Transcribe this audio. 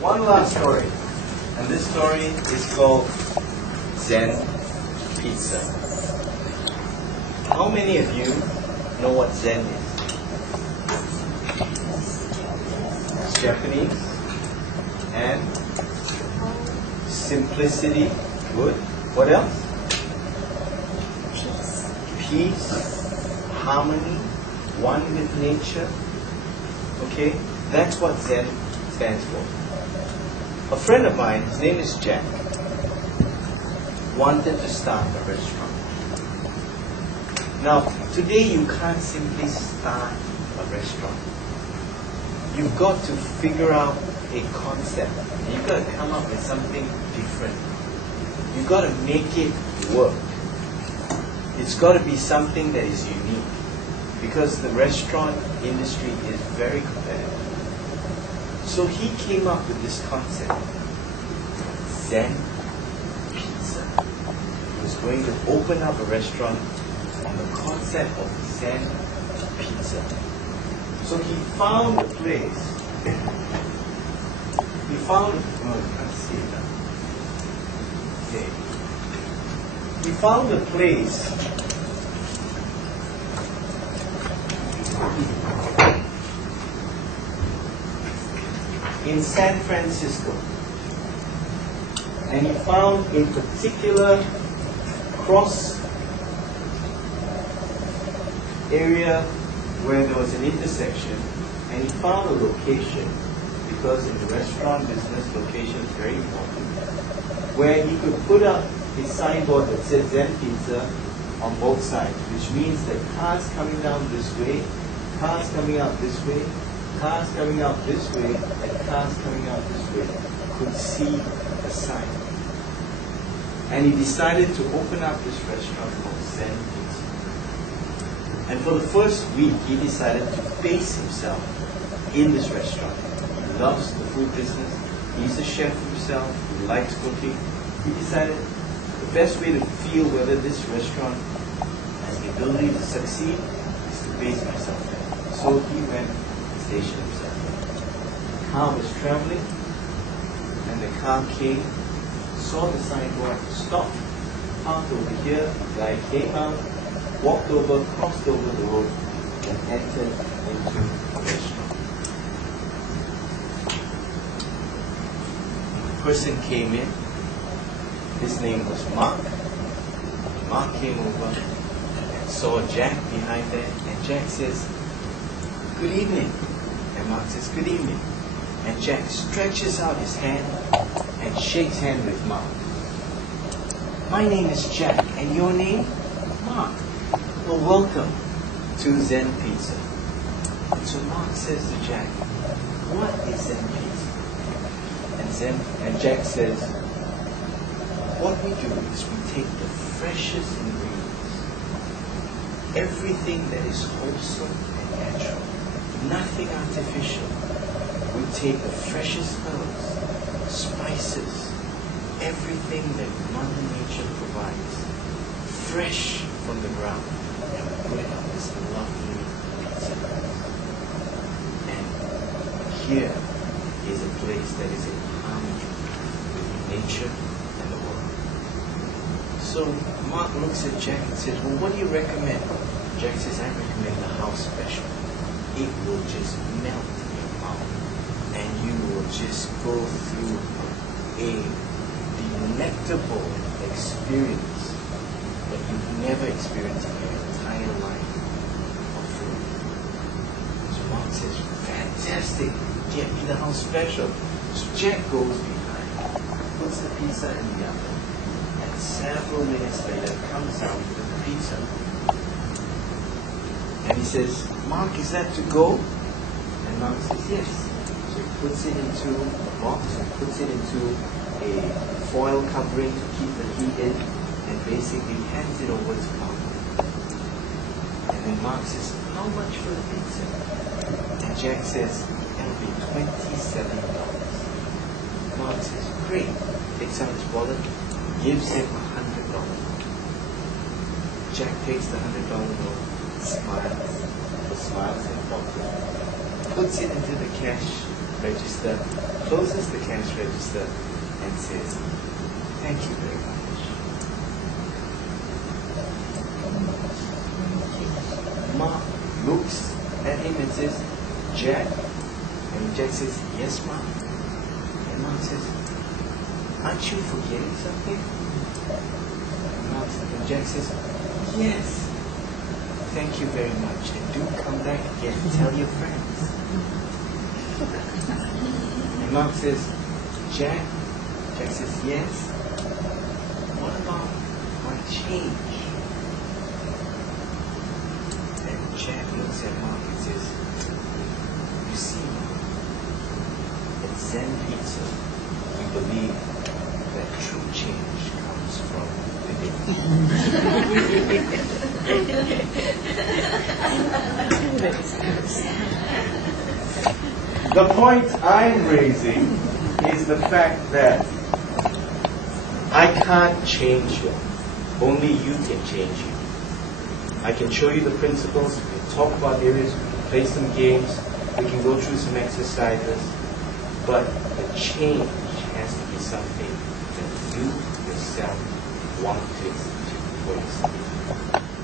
One last story, and this story is called Zen Pizza. How many of you know what Zen is? It's Japanese, and simplicity, good. What else? Peace, harmony, one with nature. Okay, that's what Zen stands for. A friend of mine, his name is Jack, wanted to start a restaurant. Now, today you can't simply start a restaurant. You've got to figure out a concept. You've got to come up with something different. You've got to make it work. It's got to be something that is unique, because the restaurant industry is very competitive. So he came up with this concept, Zen Pizza. He was going to open up a restaurant on the concept of Zen Pizza. So he found a place. He found, oh, you can't see it now. Okay. He found a place in San Francisco, and he found a particular cross area where there was an intersection, and he found a location, because in the restaurant business location is very important, where he could put up a signboard that says Zen Pizza on both sides, which means that cars coming down this way, cars coming out this way, cars coming out this way, and cars coming out this way could see the sign. And he decided to open up this restaurant called Zen Pizza. And for the first week, he decided to base himself in this restaurant. He loves the food business. He's a chef himself. He likes cooking. He decided the best way to feel whether this restaurant has the ability to succeed is to base himself there. So he went and stationed himself there. The car was traveling, and the car came, saw the signboard, stopped, parked over here. The guy came out, walked over, crossed over the road, and entered into the restaurant. The person came in. His name was Mark. Mark came over and saw Jack behind there, and Jack says, "Good evening." And Mark says, "Good evening." And Jack stretches out his hand and shakes hands with Mark. "My name is Jack, and your name?" "Mark." "Well, welcome to Zen Pizza." And so Mark says to Jack, "What is Zen Pizza?" And Jack says, "What we do is we take the freshest ingredients, everything that is wholesome and natural, nothing artificial. We take the freshest herbs, spices, everything that Mother Nature provides, fresh from the ground, and we put it on this lovely pizza. And here is a place that is in harmony with nature and the world." So Mark looks at Jack and says, "Well, what do you recommend?" Jack says, "I recommend the house special. It will just melt in your mouth, and you will just go through a delectable experience that you've never experienced in your entire life of food." So Mark says, "Fantastic, get me the house special." So Jack goes behind, puts the pizza in the oven, and several minutes later comes out with the pizza. And he says, "Mark, is that to go?" And Mark says, "Yes." So he puts it into a box and puts it into a foil covering to keep the heat in, and basically hands it over to Mark. And then Mark says, "How much for the pizza?" And Jack says, "It'll be $27. Mark says, "Great." Takes out his wallet, gives him $100. Jack takes the $100 note, smiles and pockets, puts it into the cash register, closes the cash register, and says, "Thank you very much." Mark looks at him and says, "Jack?" And Jack says, "Yes, Mark." And Mark says, "Aren't you forgetting something?" And Jack says, "Yes. Thank you very much. And do come back again and tell your friends." And Mark says, "Jack?" Jack says, "Yes. What about my change?" And Jack looks at Mark and says, "You see, Mark, at Zen Pizza, we believe that true change comes from The point I'm raising is the fact that I can't change you. Only you can change you. I can show you the principles, we can talk about areas, we can play some games, we can go through some exercises, but the change has to be something that you yourself want to institute for yourself.